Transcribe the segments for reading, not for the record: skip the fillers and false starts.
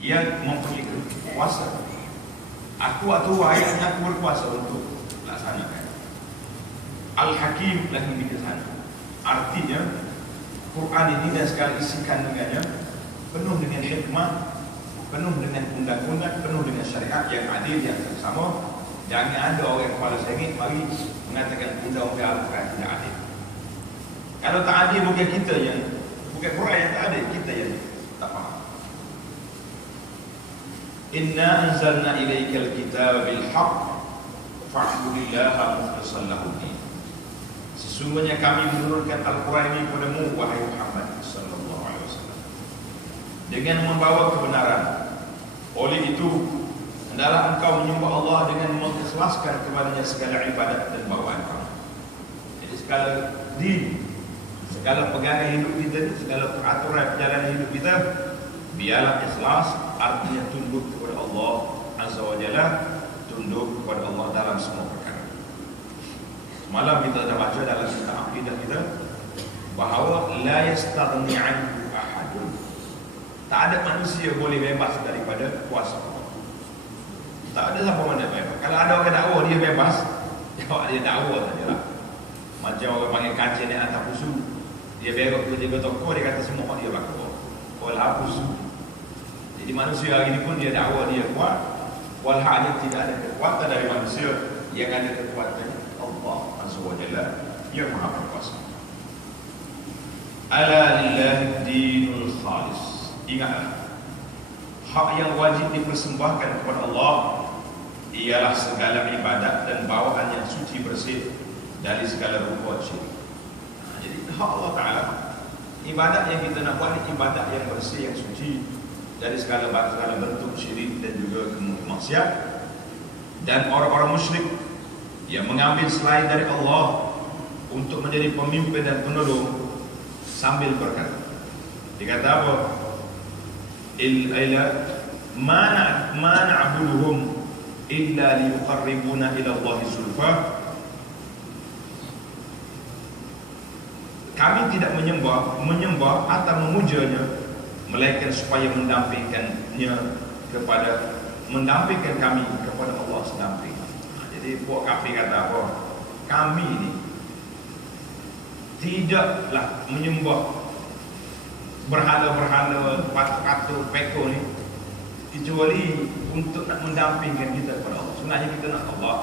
Ia mempunyai kuasa. Aku atau ayatnya aku berkuasa untuk laksanakan. Al-Hakim lagi bijaksana. Artinya Quran ini dan segala isi kandungannya penuh dengan hikmah, penuh dengan undang-undang, penuh dengan syariat yang adil, yang sama. Jangan ada orang kepala sengit mari mengatakan undang-undang Al-Quran tidak adil. Kalau tak adil bukan kita yang, bukan Quran yang tak adil, kita yang tak faham. Inna anzalna ilaikal kitaba bil haqq fa'budillaha mukhlishan lahu din. Sesungguhnya kami menurunkan Al-Quran ini kepadamu wahai Muhammad sallallahu alaihi wasallam dengan membawa kebenaran. Oleh itu hendaklah engkau menyembah Allah dengan mengikhlaskan kepadanya segala ibadat dan bawaan kamu. Jadi segala din, segala pegangan hidup kita, segala peraturan perjalanan hidup kita, biarlah ikhlas, artinya tunduk kepada Allah Azza wa Jalla, tunduk kepada Allah dalam semua perkara. Semalam kita dah baca dalam kitab akidah kita bahawa la yastaghni anhu ahadun. Tak ada manusia boleh bebas daripada kuasa Allah. Tak ada siapa mana bebas. Kalau ada orang dakwa dia bebas, jawab dia dakwa sajalah. Macam orang panggil kancing ni atas pusu, dia berok ke jaga toko, dia kata semua dia berlaku. Walau pusu. Jadi manusia hari ini pun dia dakwa dia kuat, walhal tidak ada kekuatan dari manusia, yang ada kekuatan Allah Azza wa Jalla yang Maha Berkuasa. Ala lillahi dinul khalis. Ingatlah, hak yang wajib dipersembahkan kepada Allah ialah segala ibadat dan bawaan yang suci bersih dari segala rupa syirik. Jadi hak Allah Ta'ala, ibadat yang kita nak buat ni ibadat yang bersih, yang suci dari segala bentuk syirik dan juga maksiat. Dan orang-orang musyrik yang mengambil selain dari Allah untuk menjadi pemimpin dan penolong sambil berkata, dia kata apa? Ma na'buduhum illa liyuqarribuna ila Allahi zulfa. Kami tidak menyembah atau memujanya melainkan supaya mendampingkan kami kepada Allah sedamping. Jadi puak kafir kata apa? Kami ini tidaklah menyembah berhala-berhala, patung-patung, peko ni kecuali untuk nak mendampingkan kita kepada Allah. Sebenarnya kita nak Allah.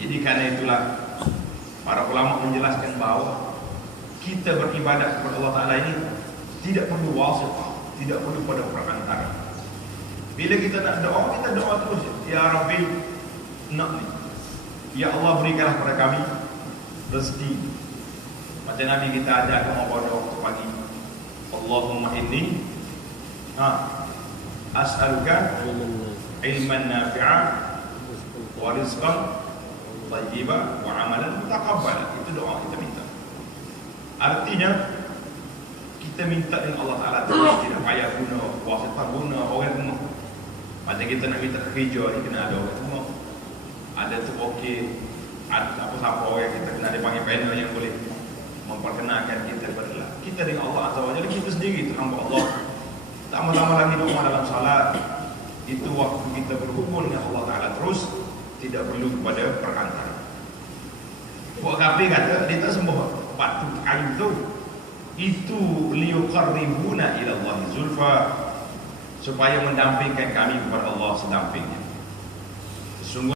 Jadi kerana itulah para ulama menjelaskan bahawa kita beribadat kepada Allah Ta'ala ini tidak perlu wasitah, tidak perlu pada perantara. Bila kita nak doa, kita doa terus, ya Rabbi, nak ni, ya Allah berikanlah kepada kami rezeki. Macam Nabi kita ajar kita pada waktu pagi, Allahumma inni as'aluka ilman nafi'a wa rizqan thayyiban wa amalan mutaqabbala. Itu doa kita minta. Artinya kita minta dengan Allah Ta'ala terus, tidak payah guna wasitah, guna orang rumah. Macam kita nak minta kerja ni kena ada orang rumah, ada tu okey, ada siapa-siapa orang kita kena ada panggil panel yang boleh memperkenalkan kita kepada Allah. Kita dengan Allah Azza wa Jalla, kita sendiri itu hamba Allah. Tambah-tambah lagi doa dalam salat, itu waktu kita berhubung dengan Allah Ta'ala terus, tidak perlu kepada perantara. Buat kafir kata dia tak sembah batu kayu tu, itu liyuqarribuna ila Allahi zulfa, supaya mendampingkan kami kepada Allah sedampingnya. Sesungguhnya